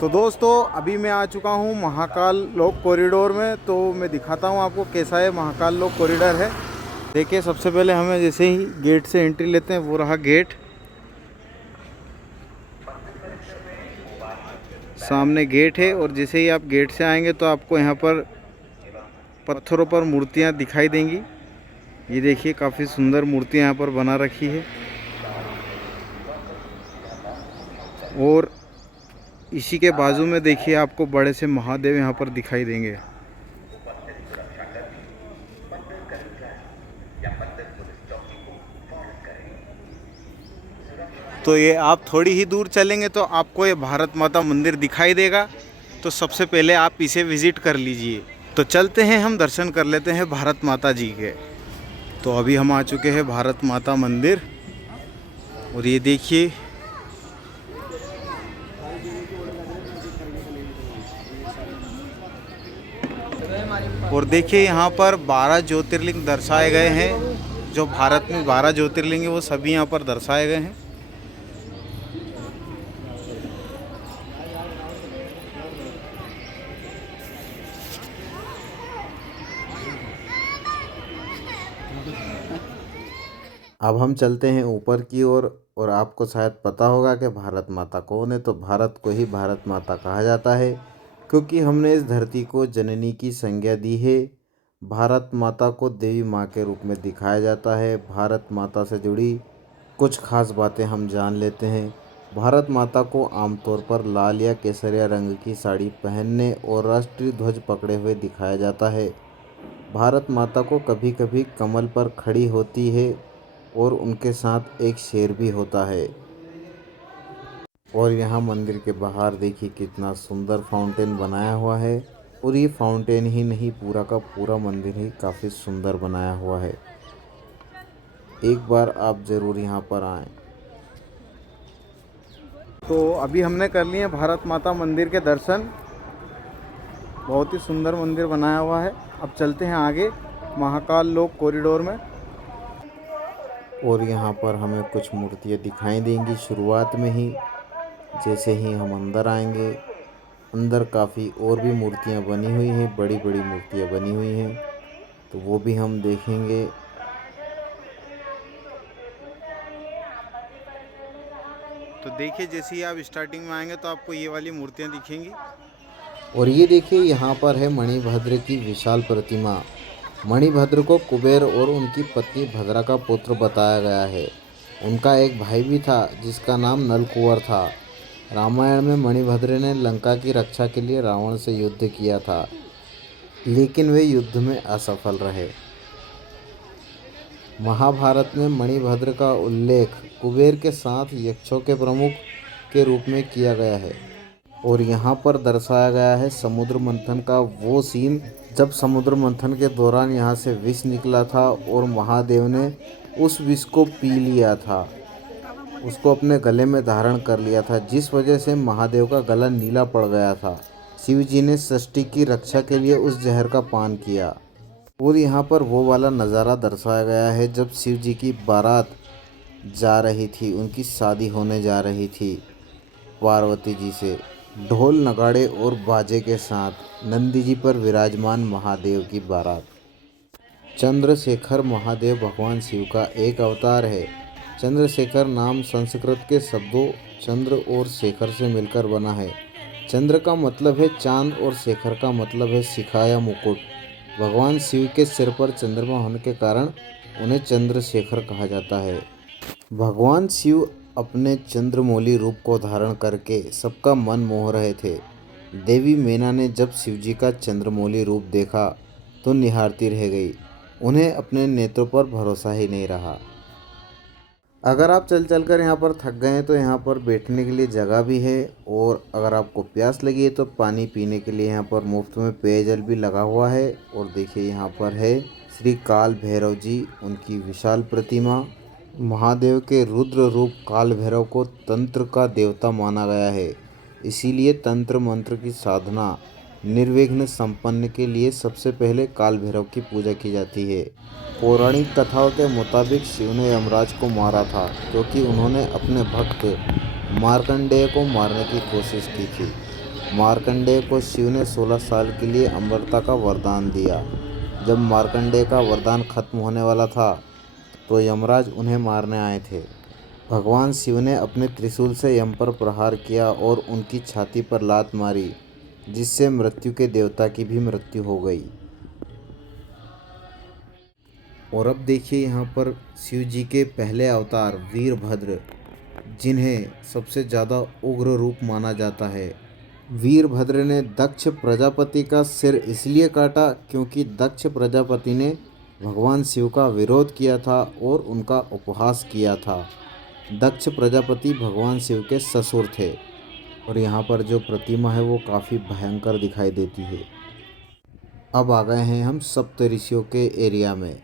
तो दोस्तों अभी मैं आ चुका हूँ महाकाल लोक कॉरिडोर में। तो मैं दिखाता हूँ आपको कैसा है महाकाल लोक कॉरिडोर है। देखिए सबसे पहले हमें जैसे ही गेट से एंट्री लेते हैं, वो रहा गेट। सामने गेट है और जैसे ही आप गेट से आएंगे तो आपको यहाँ पर पत्थरों पर मूर्तियाँ दिखाई देंगी। ये देखिए काफ़ी सुंदर मूर्तियाँ यहाँ पर बना रखी है। और इसी के बाजू में देखिए आपको बड़े से महादेव यहाँ पर दिखाई देंगे। तो ये आप थोड़ी ही दूर चलेंगे तो आपको ये भारत माता मंदिर दिखाई देगा। तो सबसे पहले आप इसे विज़िट कर लीजिए। तो चलते हैं, हम दर्शन कर लेते हैं भारत माता जी के। तो अभी हम आ चुके हैं भारत माता मंदिर। और ये देखिए और देखिए यहाँ पर 12 ज्योतिर्लिंग दर्शाए गए हैं। जो भारत में 12 ज्योतिर्लिंग है वो सभी यहाँ पर दर्शाए गए हैं। अब हम चलते हैं ऊपर की ओर। और आपको शायद पता होगा कि भारत माता कौन है। तो भारत को ही भारत माता कहा जाता है क्योंकि हमने इस धरती को जननी की संज्ञा दी है। भारत माता को देवी माँ के रूप में दिखाया जाता है। भारत माता से जुड़ी कुछ खास बातें हम जान लेते हैं। भारत माता को आमतौर पर लाल या केसरिया रंग की साड़ी पहनने और राष्ट्रीय ध्वज पकड़े हुए दिखाया जाता है। भारत माता को कभी कभी कमल पर खड़ी होती है और उनके साथ एक शेर भी होता है। और यहाँ मंदिर के बाहर देखिए कितना सुंदर फाउंटेन बनाया हुआ है। और ये फाउंटेन ही नहीं, पूरा का पूरा मंदिर ही काफ़ी सुंदर बनाया हुआ है। एक बार आप ज़रूर यहाँ पर आएँ। तो अभी हमने कर लिए भारत माता मंदिर के दर्शन। बहुत ही सुंदर मंदिर बनाया हुआ है। अब चलते हैं आगे महाकाल लोक कॉरिडोर में। और यहाँ पर हमें कुछ मूर्तियाँ दिखाई देंगी शुरुआत में ही। जैसे ही हम अंदर आएंगे, अंदर काफ़ी और भी मूर्तियाँ बनी हुई हैं, बड़ी बड़ी मूर्तियाँ बनी हुई हैं, तो वो भी हम देखेंगे। तो देखिए जैसे ही आप स्टार्टिंग में आएंगे तो आपको ये वाली मूर्तियाँ दिखेंगी। और ये देखिए यहाँ पर है मणिभद्र की विशाल प्रतिमा। मणिभद्र को कुबेर और उनकी पत्नी भद्रा का पुत्र बताया गया है। उनका एक भाई भी था जिसका नाम नलकुवर था। रामायण में मणिभद्र ने लंका की रक्षा के लिए रावण से युद्ध किया था, लेकिन वे युद्ध में असफल रहे। महाभारत में मणिभद्र का उल्लेख कुबेर के साथ यक्षों के प्रमुख के रूप में किया गया है। और यहाँ पर दर्शाया गया है समुद्र मंथन का वो सीन जब समुद्र मंथन के दौरान यहाँ से विष निकला था और महादेव ने उस विष को पी लिया था, उसको अपने गले में धारण कर लिया था, जिस वजह से महादेव का गला नीला पड़ गया था। शिव जी ने सृष्टि की रक्षा के लिए उस जहर का पान किया। और यहाँ पर वो वाला नज़ारा दर्शाया गया है जब शिव जी की बारात जा रही थी, उनकी शादी होने जा रही थी पार्वती जी से। ढोल नगाड़े और बाजे के साथ नंदी जी पर विराजमान महादेव की बारात। चंद्रशेखर महादेव भगवान शिव का एक अवतार है। चंद्रशेखर नाम संस्कृत के शब्दों चंद्र और शेखर से मिलकर बना है। चंद्र का मतलब है चांद और शेखर का मतलब है शिखा या मुकुट। भगवान शिव के सिर पर चंद्रमा होने के कारण उन्हें चंद्रशेखर कहा जाता है। भगवान शिव अपने चंद्रमौली रूप को धारण करके सबका मन मोह रहे थे। देवी मैना ने जब शिवजी का चंद्रमौली रूप देखा तो निहारती रह गई। उन्हें अपने नेत्रों पर भरोसा ही नहीं रहा। अगर आप चल चल कर यहाँ पर थक गए हैं तो यहाँ पर बैठने के लिए जगह भी है। और अगर आपको प्यास लगी है तो पानी पीने के लिए यहाँ पर मुफ्त में पेयजल भी लगा हुआ है। और देखिए यहाँ पर है श्री काल भैरव जी, उनकी विशाल प्रतिमा। महादेव के रुद्र रूप काल भैरव को तंत्र का देवता माना गया है, इसीलिए तंत्र मंत्र की साधना निर्विघ्न संपन्न के लिए सबसे पहले काल भैरव की पूजा की जाती है। पौराणिक कथाओं के मुताबिक शिव ने यमराज को मारा था क्योंकि उन्होंने अपने भक्त मार्कंडेय को मारने की कोशिश की थी। मार्कंडेय को शिव ने 16 साल के लिए अमरता का वरदान दिया। जब मार्कंडेय का वरदान खत्म होने वाला था तो यमराज उन्हें मारने आए थे। भगवान शिव ने अपने त्रिशूल से यम पर प्रहार किया और उनकी छाती पर लात मारी, जिससे मृत्यु के देवता की भी मृत्यु हो गई। और अब देखिए यहाँ पर शिव जी के पहले अवतार वीरभद्र, जिन्हें सबसे ज़्यादा उग्र रूप माना जाता है। वीरभद्र ने दक्ष प्रजापति का सिर इसलिए काटा क्योंकि दक्ष प्रजापति ने भगवान शिव का विरोध किया था और उनका उपहास किया था। दक्ष प्रजापति भगवान शिव के ससुर थे। और यहाँ पर जो प्रतिमा है वो काफ़ी भयंकर दिखाई देती है। अब आ गए हैं हम सप्त ऋषियों के एरिया में।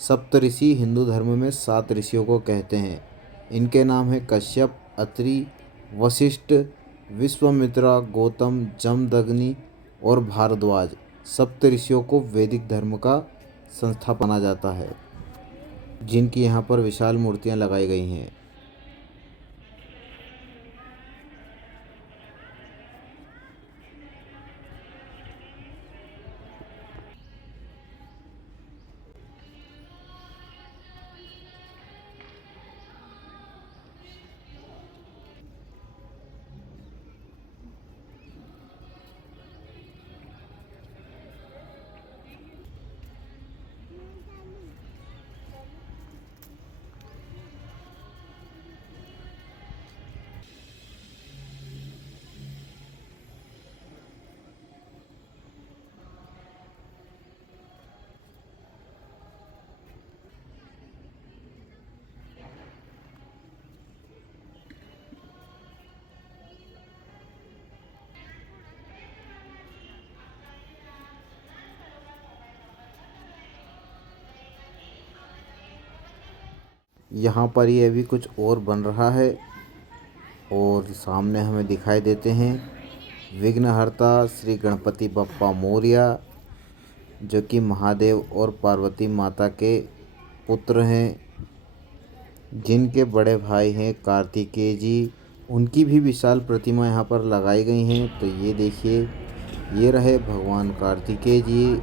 सप्त ऋषि हिंदू धर्म में 7 ऋषियों को कहते हैं। इनके नाम है कश्यप, अत्रि, वशिष्ठ, विश्वामित्र, गौतम, जमदग्नि और भारद्वाज। सप्त ऋषियों को वैदिक धर्म का संस्था माना जाता है, जिनकी यहाँ पर विशाल मूर्तियाँ लगाई गई हैं। यहाँ पर ये अभी कुछ और बन रहा है और सामने हमें दिखाई देते हैं विघ्नहर्ता श्री गणपति बप्पा मोरया, जो कि महादेव और पार्वती माता के पुत्र हैं, जिनके बड़े भाई हैं कार्तिकेय जी। उनकी भी विशाल प्रतिमा यहाँ पर लगाई गई हैं। तो ये देखिए, ये रहे भगवान कार्तिकेय जी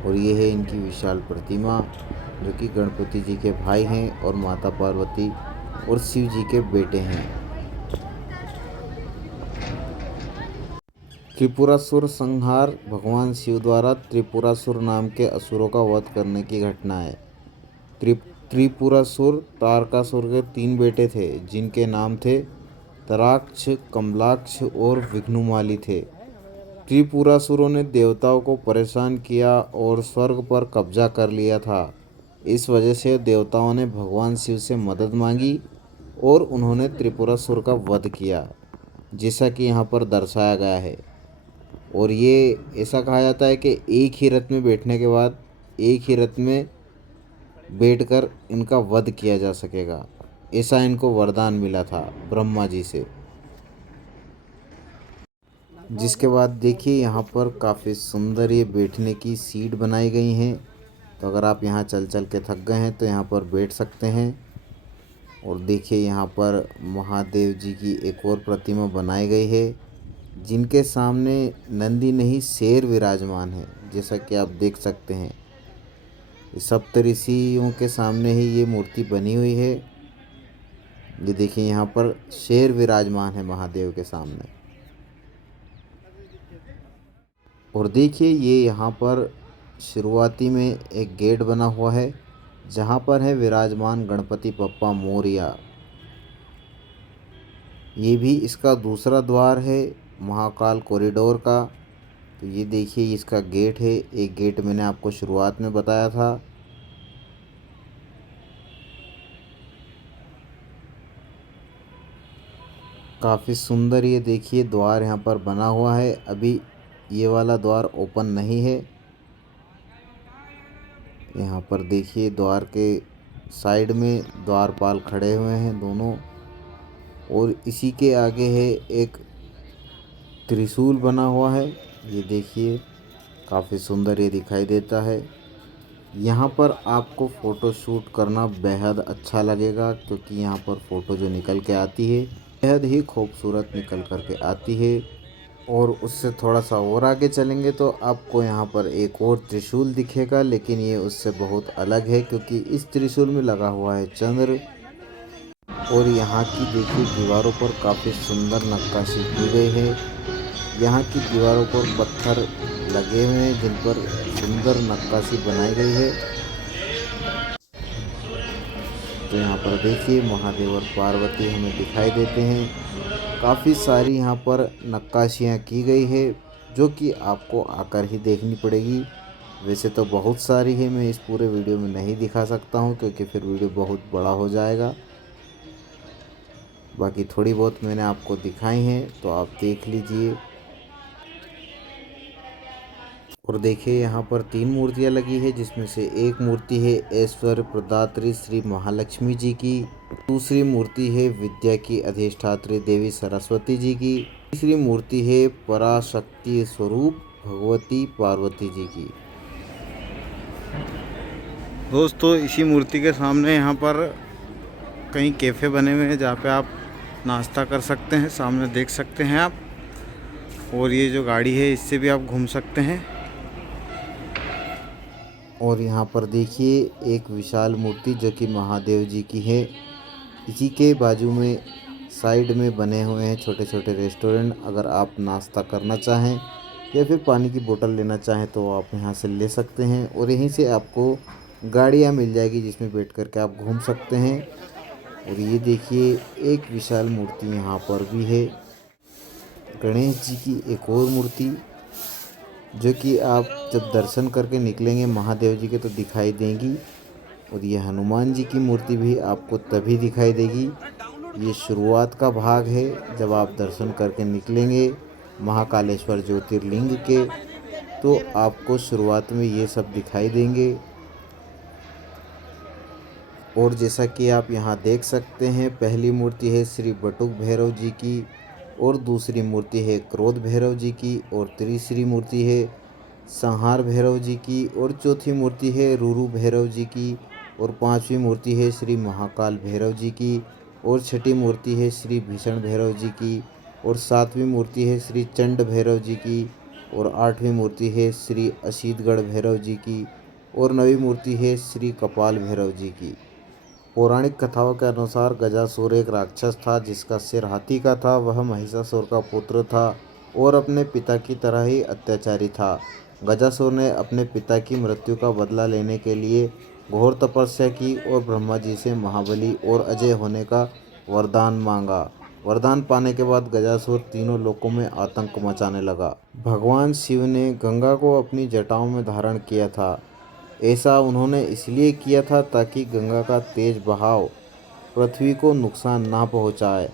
और ये है इनकी विशाल प्रतिमा, जो कि गणपति जी के भाई हैं और माता पार्वती और शिव जी के बेटे हैं। त्रिपुरासुर संहार भगवान शिव द्वारा त्रिपुरासुर नाम के असुरों का वध करने की घटना है। त्रिपुरासुर तारकासुर के 3 बेटे थे, जिनके नाम थे तराक्ष, कमलाक्ष और विघ्नुमाली थे। त्रिपुरासुरों ने देवताओं को परेशान किया और स्वर्ग पर कब्जा कर लिया था। इस वजह से देवताओं ने भगवान शिव से मदद मांगी और उन्होंने त्रिपुरासुर का वध किया, जैसा कि यहाँ पर दर्शाया गया है। और ये ऐसा कहा जाता है कि एक ही रथ में बैठने के बाद एक ही रथ में बैठकर इनका वध किया जा सकेगा, ऐसा इनको वरदान मिला था ब्रह्मा जी से। जिसके बाद देखिए यहाँ पर काफ़ी सुंदर ये बैठने की सीट बनाई गई हैं। तो अगर आप यहाँ चल चल के थक गए हैं तो यहाँ पर बैठ सकते हैं। और देखिए यहाँ पर महादेव जी की एक और प्रतिमा बनाई गई है, जिनके सामने नंदी नहीं शेर विराजमान है, जैसा कि आप देख सकते हैं। सप्तऋषियों के सामने ही ये मूर्ति बनी हुई है। ये देखिए यहाँ पर शेर विराजमान है महादेव के सामने। और देखिए ये यहाँ पर शुरुआती में एक गेट बना हुआ है, जहाँ पर है विराजमान गणपति बप्पा मोरया। ये भी इसका दूसरा द्वार है महाकाल कॉरिडोर का। तो ये देखिए इसका गेट है। एक गेट मैंने आपको शुरुआत में बताया था। काफ़ी सुंदर ये देखिए द्वार यहाँ पर बना हुआ है। अभी ये वाला द्वार ओपन नहीं है। यहाँ पर देखिए द्वार के साइड में द्वारपाल खड़े हुए हैं दोनों, और इसी के आगे है एक त्रिशूल बना हुआ है। ये देखिए काफ़ी सुंदर ये दिखाई देता है। यहाँ पर आपको फ़ोटो शूट करना बेहद अच्छा लगेगा, क्योंकि यहाँ पर फ़ोटो जो निकल के आती है बेहद ही खूबसूरत निकल कर के आती है। और उससे थोड़ा सा और आगे चलेंगे तो आपको यहाँ पर एक और त्रिशूल दिखेगा, लेकिन ये उससे बहुत अलग है क्योंकि इस त्रिशूल में लगा हुआ है चंद्र। और यहाँ की देखिए दीवारों पर काफ़ी सुंदर नक्काशी की गई है। यहाँ की दीवारों पर पत्थर लगे हुए हैं जिन पर सुंदर नक्काशी बनाई गई है। तो यहाँ पर देखिए महादेव और पार्वती हमें दिखाई देते हैं। काफ़ी सारी यहाँ पर नक्काशियाँ की गई है जो कि आपको आकर ही देखनी पड़ेगी। वैसे तो बहुत सारी है, मैं इस पूरे वीडियो में नहीं दिखा सकता हूँ क्योंकि फिर वीडियो बहुत बड़ा हो जाएगा। बाकी थोड़ी बहुत मैंने आपको दिखाई हैं तो आप देख लीजिए। और देखिए यहाँ पर 3 मूर्तियाँ लगी है, जिसमें से एक मूर्ति है ऐश्वर्य प्रदात्री श्री महालक्ष्मी जी की, दूसरी मूर्ति है विद्या की अधिष्ठात्री देवी सरस्वती जी की, तीसरी मूर्ति है पराशक्ति स्वरूप भगवती पार्वती जी की। दोस्तों इसी मूर्ति के सामने यहाँ पर कई कैफ़े बने हुए हैं जहाँ पे आप नाश्ता कर सकते हैं, सामने देख सकते हैं आप। और ये जो गाड़ी है इससे भी आप घूम सकते हैं। और यहाँ पर देखिए एक विशाल मूर्ति जो कि महादेव जी की है। इसी के बाजू में साइड में बने हुए हैं छोटे छोटे रेस्टोरेंट। अगर आप नाश्ता करना चाहें या फिर पानी की बोतल लेना चाहें तो आप यहाँ से ले सकते हैं। और यहीं से आपको गाड़ियाँ मिल जाएगी जिसमें बैठ कर के आप घूम सकते हैं। और ये देखिए एक विशाल मूर्ति यहाँ पर भी है, गणेश जी की एक और मूर्ति जो कि आप जब दर्शन करके निकलेंगे महादेव जी के तो दिखाई देंगी। और ये हनुमान जी की मूर्ति भी आपको तभी दिखाई देगी। ये शुरुआत का भाग है, जब आप दर्शन करके निकलेंगे महाकालेश्वर ज्योतिर्लिंग के तो आपको शुरुआत में ये सब दिखाई देंगे। और जैसा कि आप यहाँ देख सकते हैं पहली मूर्ति है श्री बटुक भैरव जी की, और दूसरी मूर्ति है क्रोध भैरव जी की, और तीसरी मूर्ति है संहार भैरव जी की, और चौथी मूर्ति है रूरू भैरव जी की, और पांचवी मूर्ति है श्री महाकाल भैरव जी की, और छठी मूर्ति है श्री भीषण भैरव जी की, और सातवीं मूर्ति है श्री चंड भैरव जी की, और आठवीं मूर्ति है श्री असीतगढ़ भैरव जी की, और नवीं मूर्ति है श्री कपाल भैरव जी की। पौराणिक कथाओं के अनुसार गजासुर एक राक्षस था जिसका सिर हाथी का था। वह महिषासुर का पुत्र था और अपने पिता की तरह ही अत्याचारी था। गजासुर ने अपने पिता की मृत्यु का बदला लेने के लिए घोर तपस्या की और ब्रह्मा जी से महाबली और अजय होने का वरदान मांगा। वरदान पाने के बाद गजासुर तीनों लोकों में आतंक मचाने लगा। भगवान शिव ने गंगा को अपनी जटाओं में धारण किया था। ऐसा उन्होंने इसलिए किया था ताकि गंगा का तेज बहाव पृथ्वी को नुकसान ना पहुंचाए।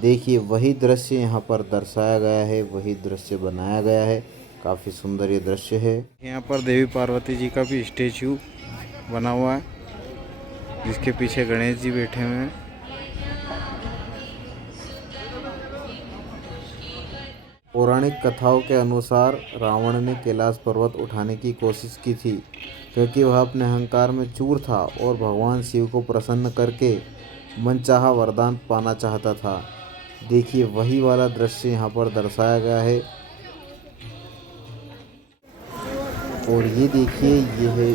देखिए वही दृश्य यहाँ पर दर्शाया गया है, वही दृश्य बनाया गया है। काफ़ी सुंदर ये दृश्य है। यहाँ पर देवी पार्वती जी का भी स्टेचू बना हुआ है जिसके पीछे गणेश जी बैठे हुए हैं। पौराणिक कथाओं के अनुसार रावण ने कैलाश पर्वत उठाने की कोशिश की थी क्योंकि वह अपने अहंकार में चूर था और भगवान शिव को प्रसन्न करके मनचाहा वरदान पाना चाहता था। देखिए वही वाला दृश्य यहाँ पर दर्शाया गया है। और ये देखिए ये है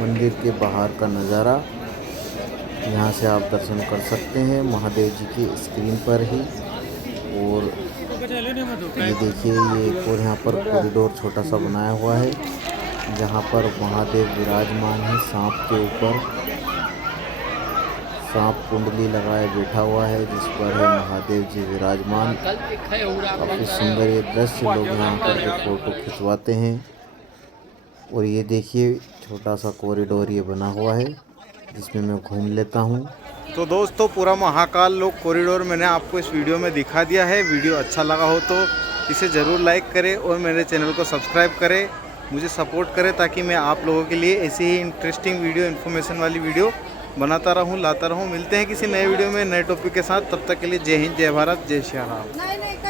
मंदिर के बाहर का नज़ारा। यहाँ से आप दर्शन कर सकते हैं महादेव जी की स्क्रीन पर ही। और ये देखिए ये एक और यहाँ पर कॉरिडोर छोटा सा बनाया हुआ है जहाँ पर महादेव विराजमान है। सांप के ऊपर सांप कुंडली लगाए बैठा हुआ है जिस पर है महादेव जी विराजमान। काफ़ी सुंदर ये दृश्य, लोग यहाँ पर फोटो खिंचवाते हैं। और ये देखिए छोटा सा कॉरिडोर ये बना हुआ है जिसमें मैं घूम लेता हूँ। तो दोस्तों पूरा महाकाल लोक कॉरिडोर मैंने आपको इस वीडियो में दिखा दिया है। वीडियो अच्छा लगा हो तो इसे ज़रूर लाइक करें और मेरे चैनल को सब्सक्राइब करें, मुझे सपोर्ट करें ताकि मैं आप लोगों के लिए ऐसी ही इंटरेस्टिंग वीडियो, इन्फॉर्मेशन वाली वीडियो बनाता रहूं, लाता रहूं। मिलते हैं किसी नए वीडियो में नए टॉपिक के साथ। तब तक के लिए जय हिंद, जय भारत, जय श्री राम।